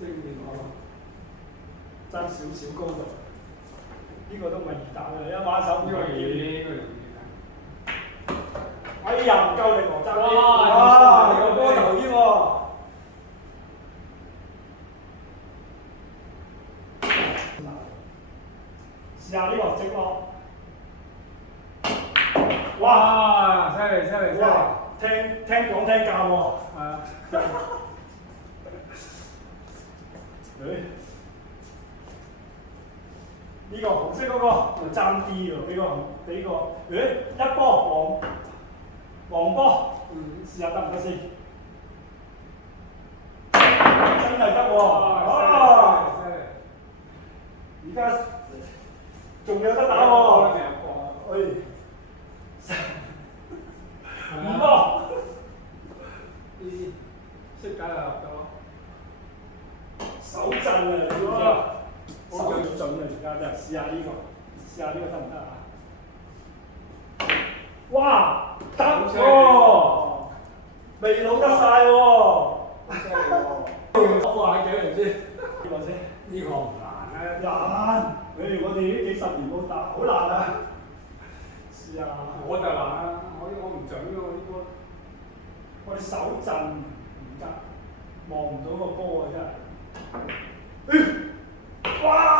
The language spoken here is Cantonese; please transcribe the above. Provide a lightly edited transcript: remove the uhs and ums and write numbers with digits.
正面爭少少高度。呢個都唔係易打嘅，一玩手唔容易。哎呀，唔夠力喎，爭啲！哇，有波頭添喎。試下呢個直落。哇！犀利犀利犀利！哇！聽講聽教喎。係啊。呢個紅色嗰個就爭啲喎，俾個，一波黃波，試下得唔得先？真係得喎！啊！而家仲有得打喎！五波，識解就得咯。手震啊！你知唔知啊？手準啊！而家真係試下呢個，得唔得啊？哇！得喎，未老得晒喎。犀利喎！我話幾嚟先？呢個先。呢個唔難咧。難，我哋呢幾十年冇打，好難啊！試下。我就難啦，我唔準㗎喎呢個。我哋手震唔得，望唔到個波啊真係。哇！